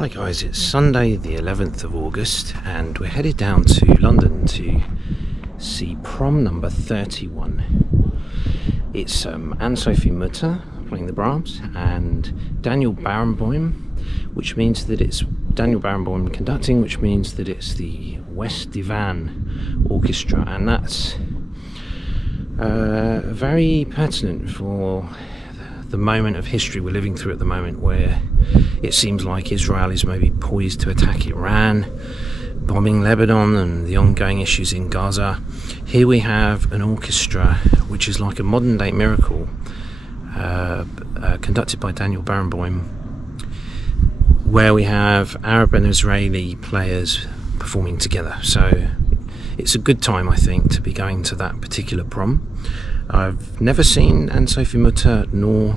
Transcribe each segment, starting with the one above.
Hi guys, it's Sunday the 11th of August and we're headed down to London to see PROM number 31. It's Anne-Sophie Mutter playing the Brahms and Daniel Barenboim, which means that it's Daniel Barenboim conducting, which means that it's the West Divan Orchestra, and that's very pertinent for the moment of history we're living through at the moment, where it seems like Israel is maybe poised to attack Iran, bombing Lebanon and the ongoing issues in Gaza. Here we have an orchestra which is like a modern day miracle, conducted by Daniel Barenboim, where we have Arab and Israeli players performing together. So it's a good time, I think, to be going to that particular PROM. I've never seen Anne-Sophie Mutter nor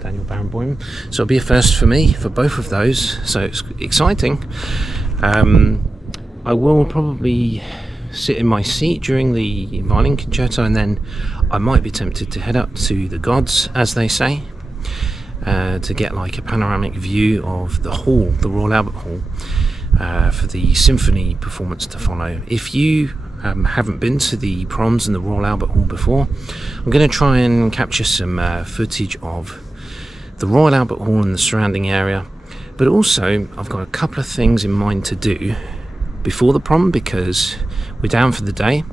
Daniel Barenboim, so it'll be a first for me for both of those, so it's exciting. I will probably sit in my seat during the violin concerto, and then I might be tempted to head up to the gods, as they say, to get like a panoramic view of the hall, the Royal Albert Hall, for the symphony performance to follow. If you haven't been to the PROMS and the Royal Albert Hall before, I'm going to try and capture some footage of the Royal Albert Hall and the surrounding area, but also I've got a couple of things in mind to do before the PROM, because we're down for the day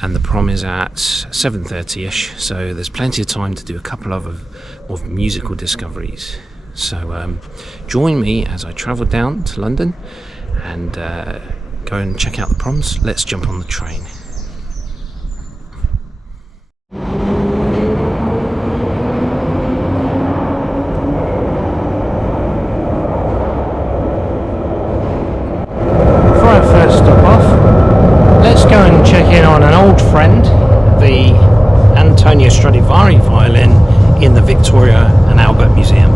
and the PROM is at 7:30ish, so there's plenty of time to do a couple of musical discoveries. So join me as I travel down to London and go and check out the PROMs. Let's jump on the train. Before I first stop off, let's go and check in on an old friend, the Stradivari violin in the Victoria and Albert Museum.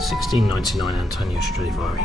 $16.99 Antonio Stradivari.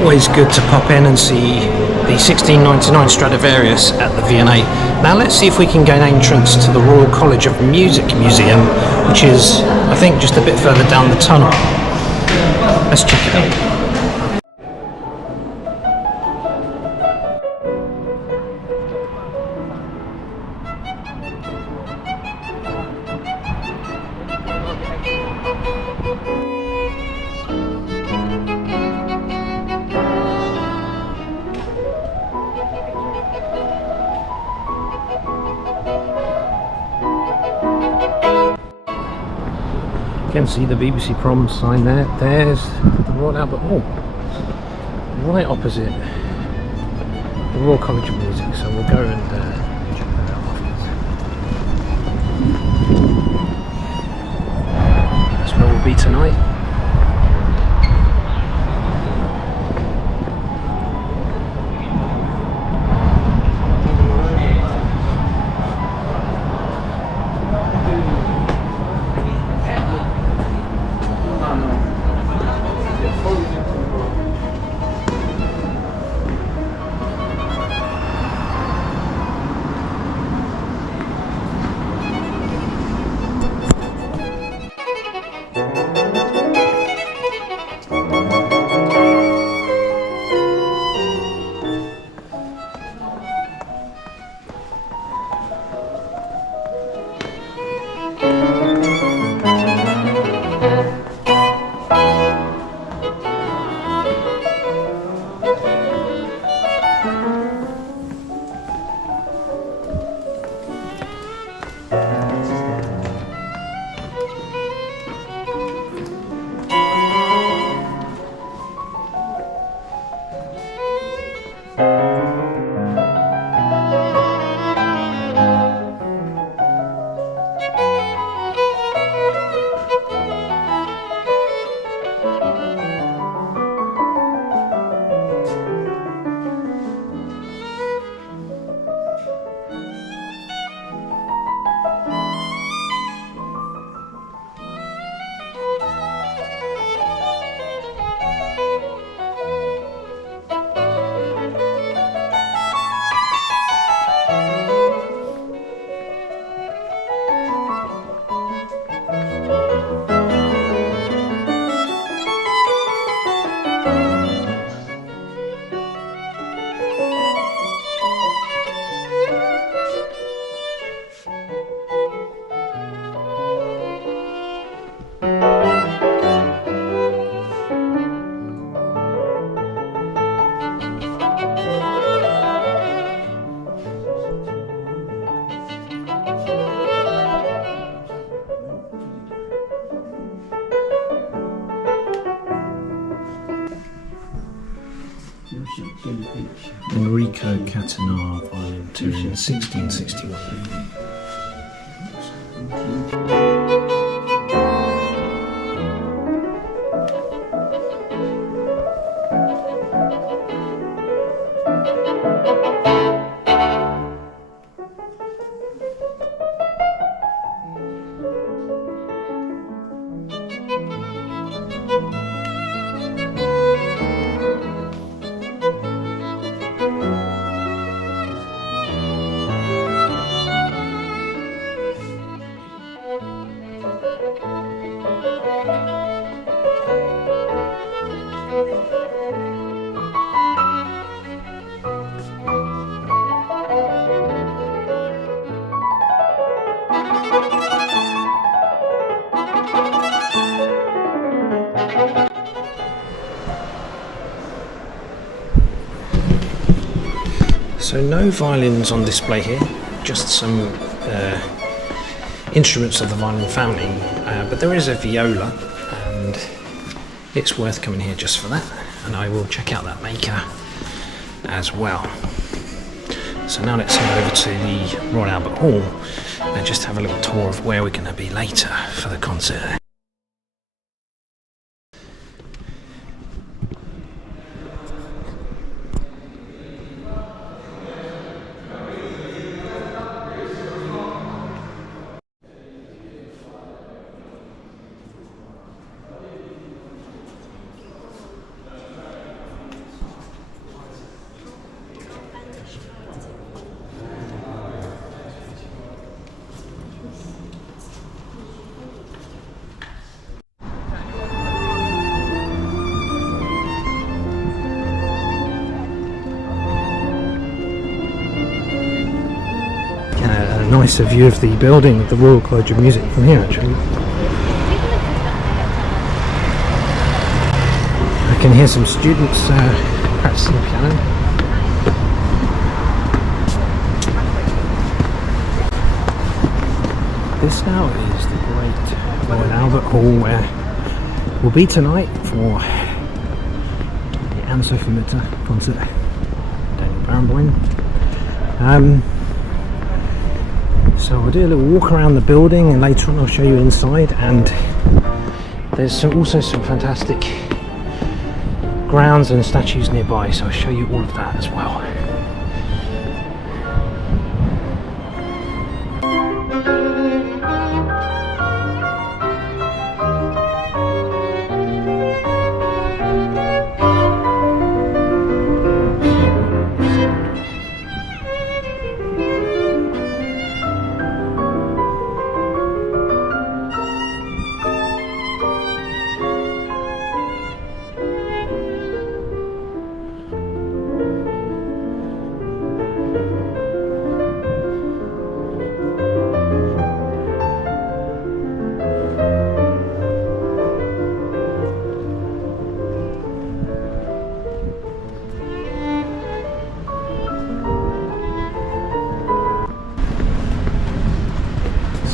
Always good to pop in and see the 1699 Stradivarius at the V&A. Now let's see if we can gain entrance to the Royal College of Music Museum, which is, I think, just a bit further down the tunnel. Let's check it out. You can see the BBC PROMS sign there. There's the Royal Albert Hall, right opposite the Royal College of Music. So we'll go and check that out afterwards. That's where we'll be tonight. Enrico Catanar, Violin 2 in 1661. So no violins on display here, just some instruments of the violin family, but there is a viola, and it's worth coming here just for that, and I will check out that maker as well. So now let's head over to the Royal Albert Hall and just have a little tour of where we're going to be later for the concert. nicer view of the building of the Royal College of Music from here actually. I can hear some students practicing the piano. This now is the great Royal Albert Hall where we'll be tonight for the Anne-Sophie Mutter concert, Barenboim. So we'll do a little walk around the building and later on I'll show you inside, and there's also some fantastic grounds and statues nearby, so I'll show you all of that as well.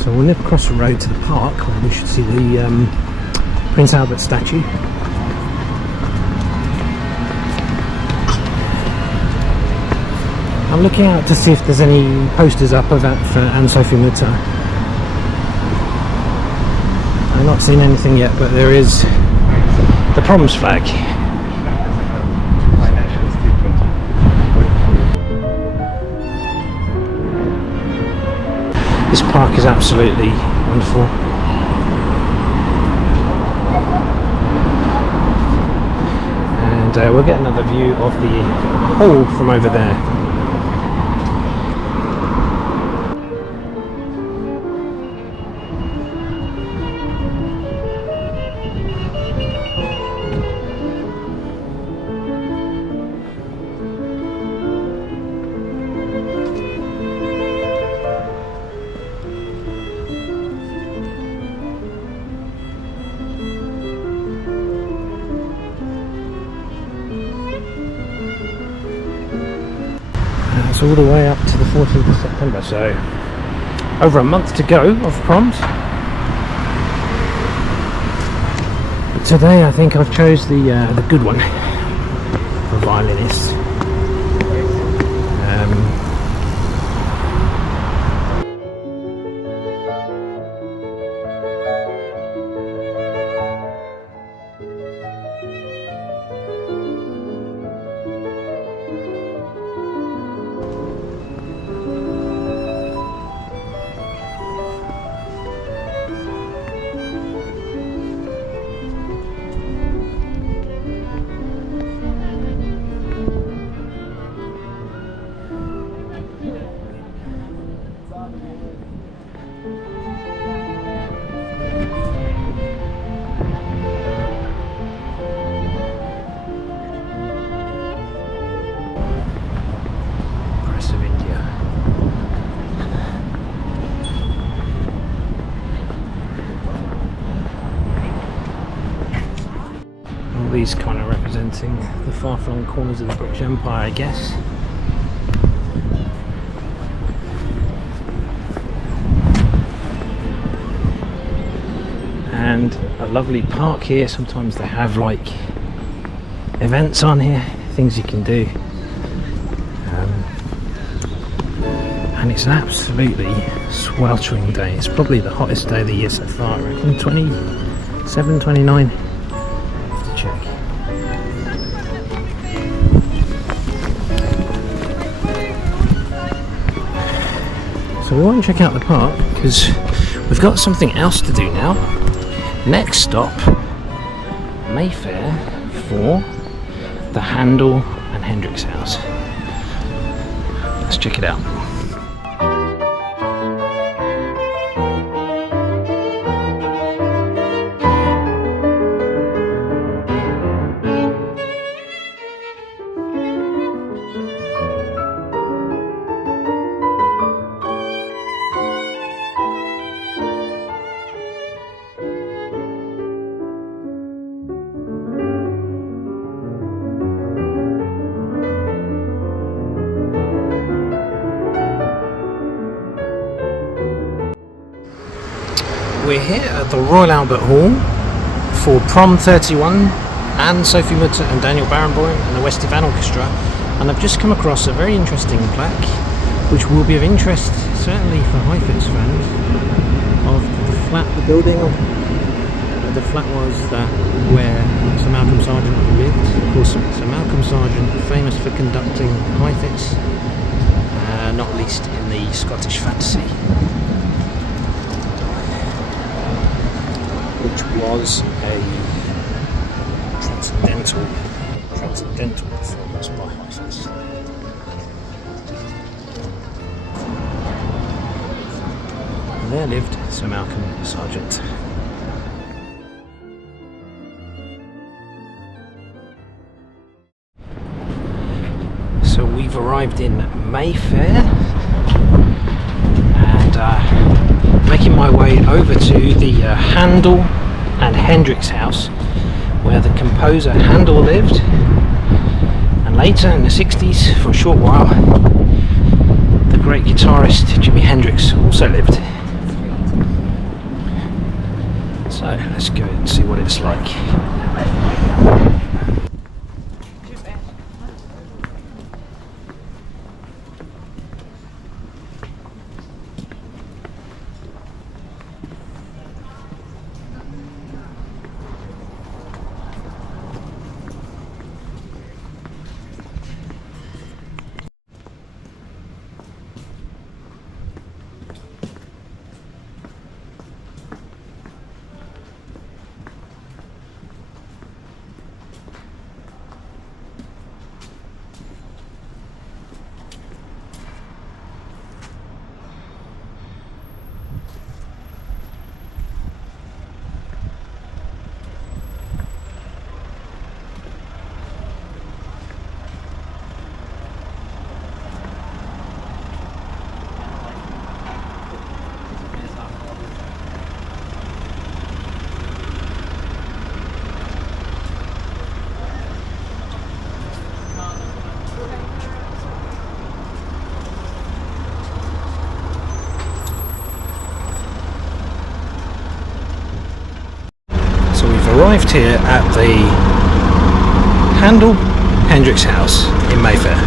So we'll nip across the road to the park where we should see the Prince Albert statue. I'm looking out to see if there's any posters up of that for Anne-Sophie Mutter. I've not seen anything yet, but there is the PROMS flag. This park is absolutely wonderful. And we'll get another view of the hall from over there. It's all the way up to the 14th of September, so over a month to go of PROMs. But today I think I've chose the good one for violinists. These kind of representing the far-flung corners of the British Empire, I guess. And a lovely park here. Sometimes they have like events on here, things you can do. And it's an absolutely sweltering day. It's probably the hottest day of the year so far, I reckon. 27, 29. Check. So we won't check out the park because we've got something else to do now. Next stop, Mayfair for the Handel and Hendrix house. Let's check it out. We're here at the Royal Albert Hall for PROM 31, Anne-Sophie Mutter and Daniel Barenboim and the West Divan Orchestra, and I've just come across a very interesting plaque which will be of interest certainly for Heifetz fans of the building where the flat was that where Sir Malcolm Sargent lived. Of course, Sir Malcolm Sargent, famous for conducting Heifetz, not least in the Scottish Fantasy, which was a transcendental performance by Heifetz. And there lived Sir Malcolm Sargent. So we've arrived in Mayfair and making my way over to the Handel and Hendrix house where the composer Handel lived, and later in the 60s, for a short while, the great guitarist Jimi Hendrix also lived. So let's go and see what it's like. Arrived here at the Handel Hendrix house in Mayfair.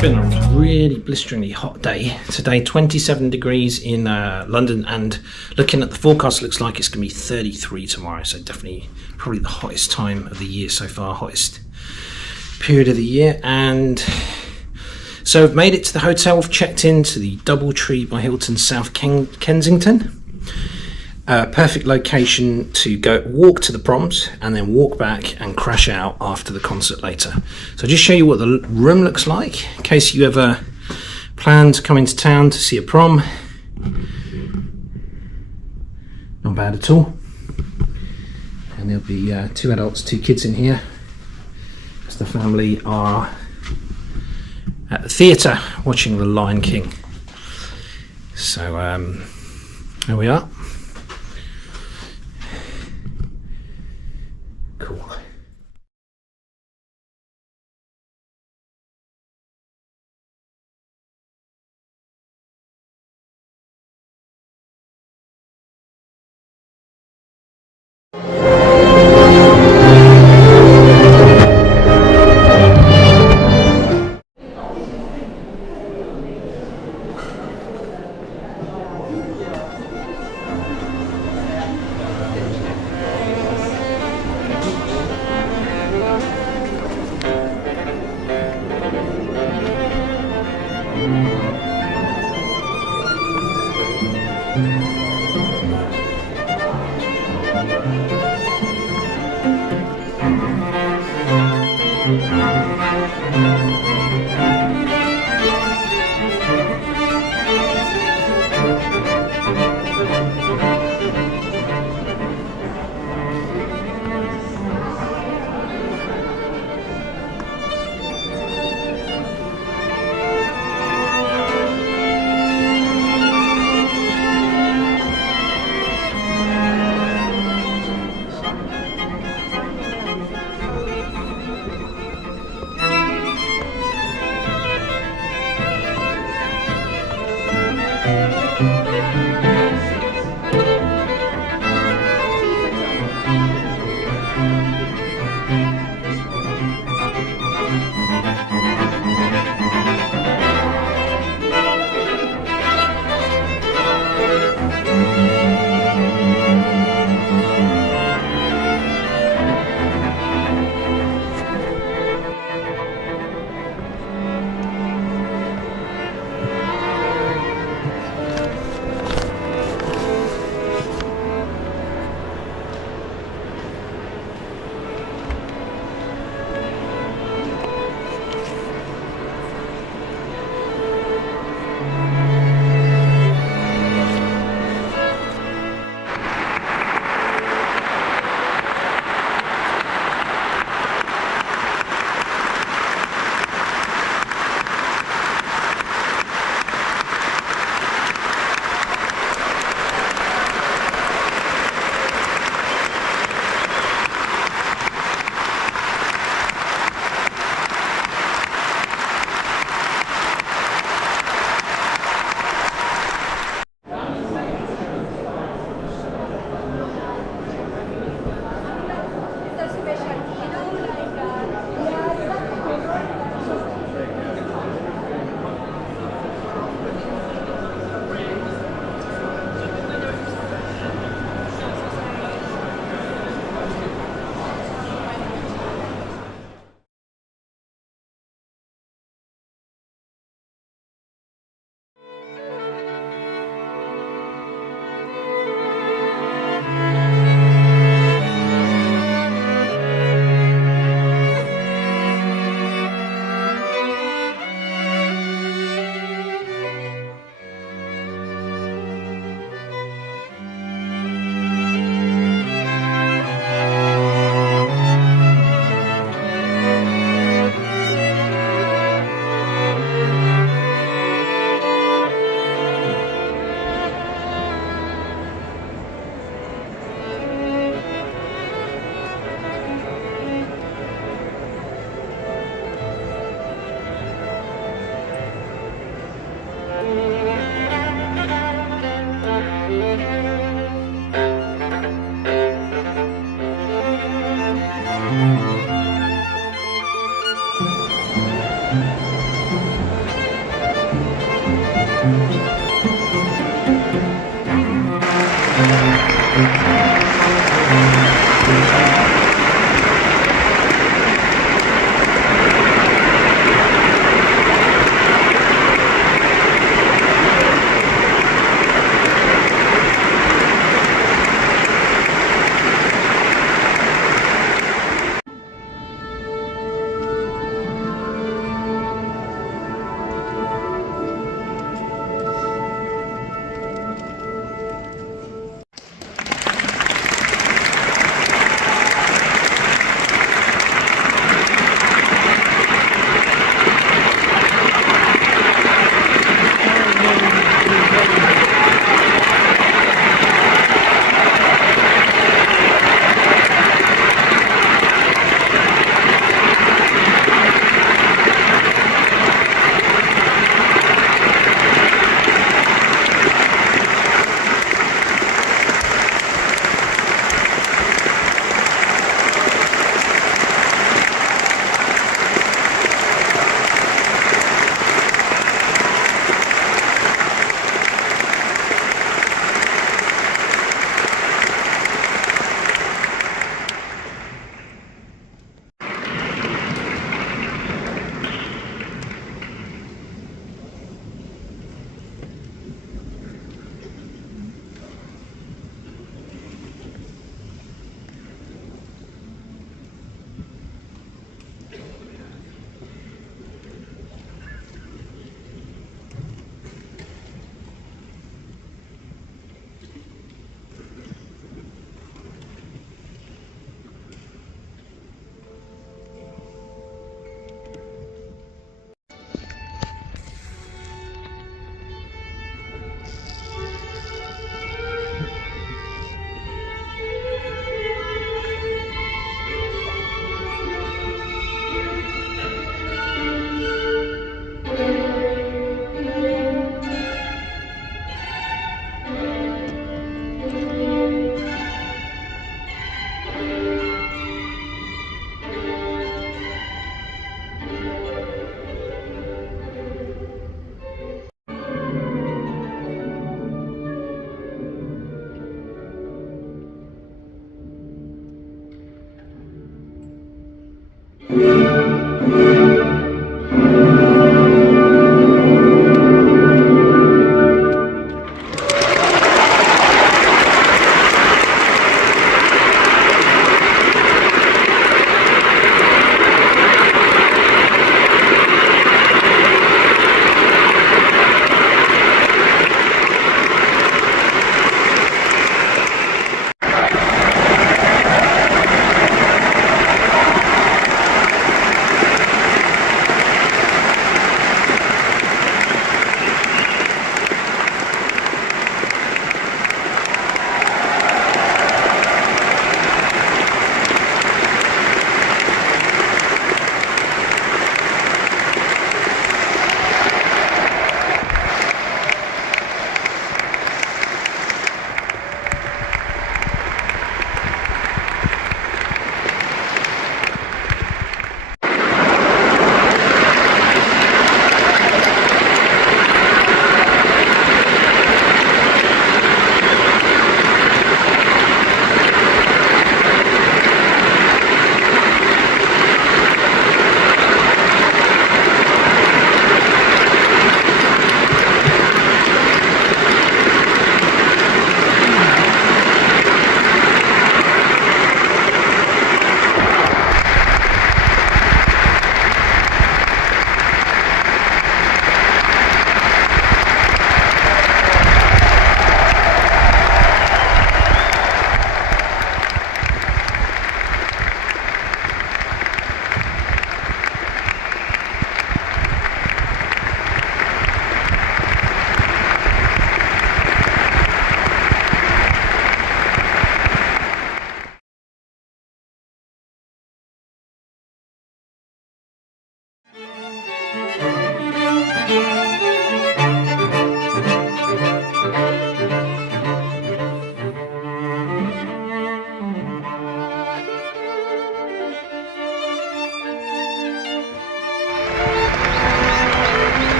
Been a really blisteringly hot day today, 27 degrees in London, and looking at the forecast, looks like it's going to be 33 tomorrow, so definitely probably the hottest time of the year so far, hottest period of the year. And so I've made it to the hotel. We've checked into the Doubletree by Hilton, South Kensington. Perfect location to go walk to the proms and then walk back and crash out after the concert later. So I'll just show you what the room looks like in case you ever plan to come into town to see a prom. Not bad at all. And there'll be 2 adults, 2 kids in here, because the family are at the theatre watching The Lion King. So there we are. Cool.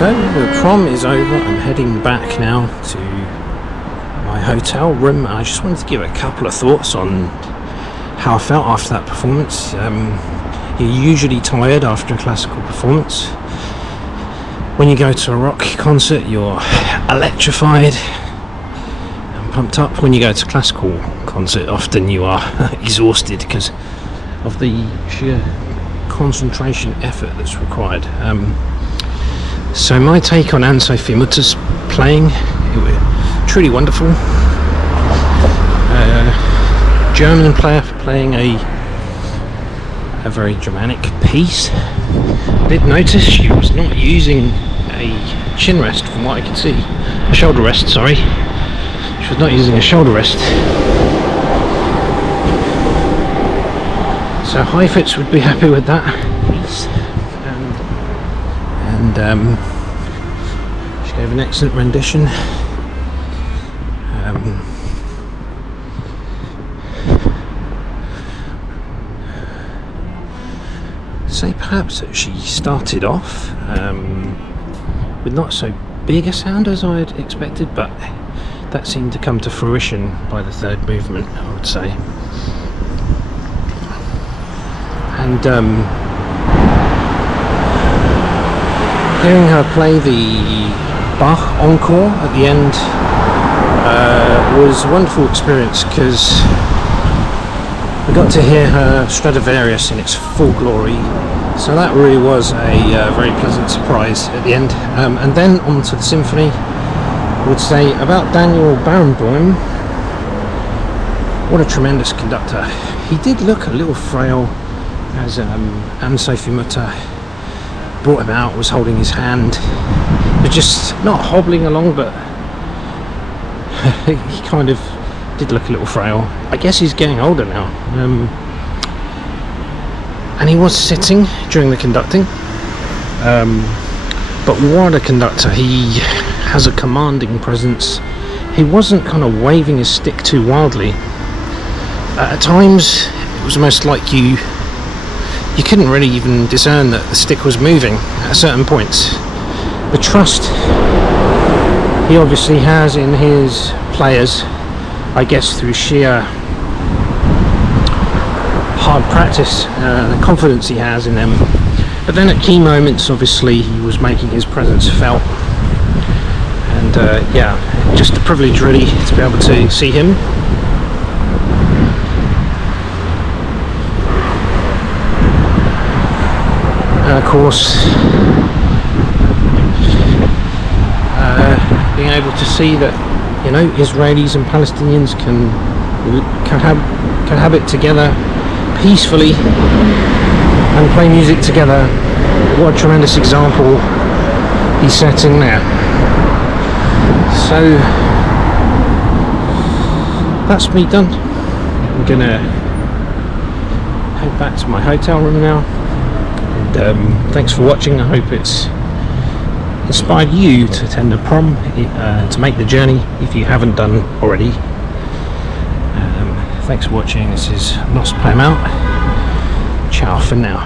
So the prom is over. I'm heading back now to my hotel room. I just wanted to give a couple of thoughts on how I felt after that performance. You're usually tired after a classical performance. When you go to a rock concert, you're electrified and pumped up. When you go to a classical concert, often you are exhausted because of the sheer concentration effort that's required. So my take on Anne-Sophie Mutter's playing, it was truly wonderful. German player playing a very dramatic piece. I did notice she was not using a chin rest from what I could see. A shoulder rest, sorry. She was not using a shoulder rest. So Heifetz would be happy with that piece. And she gave an excellent rendition. Say perhaps that she started off with not so big a sound as I had expected, but that seemed to come to fruition by the third movement, I would say. And hearing her play the Bach encore at the end was a wonderful experience, because I got to hear her Stradivarius in its full glory, so that really was a very pleasant surprise at the end. And then on to the symphony. I would say about Daniel Barenboim, what a tremendous conductor. He did look a little frail as Anne-Sophie Mutter brought him out, was holding his hand, but just not hobbling along, but he kind of did look a little frail. I guess he's getting older now. And he was sitting during the conducting. But what a conductor. He has a commanding presence. He wasn't kind of waving his stick too wildly. At times, it was almost like you couldn't really even discern that the stick was moving at certain points. The trust he obviously has in his players, I guess through sheer hard practice, the confidence he has in them. But then at key moments, obviously, he was making his presence felt. And yeah, just a privilege really to be able to see him. And of course, being able to see that, you know, Israelis and Palestinians can habit together peacefully and play music together. What a tremendous example he's setting there. So that's me done. I'm gonna head back to my hotel room now. And, thanks for watching. I hope it's inspired you to attend a prom, to make the journey if you haven't done already. Thanks for watching. This is Lost Play 'Em Out. Ciao for now.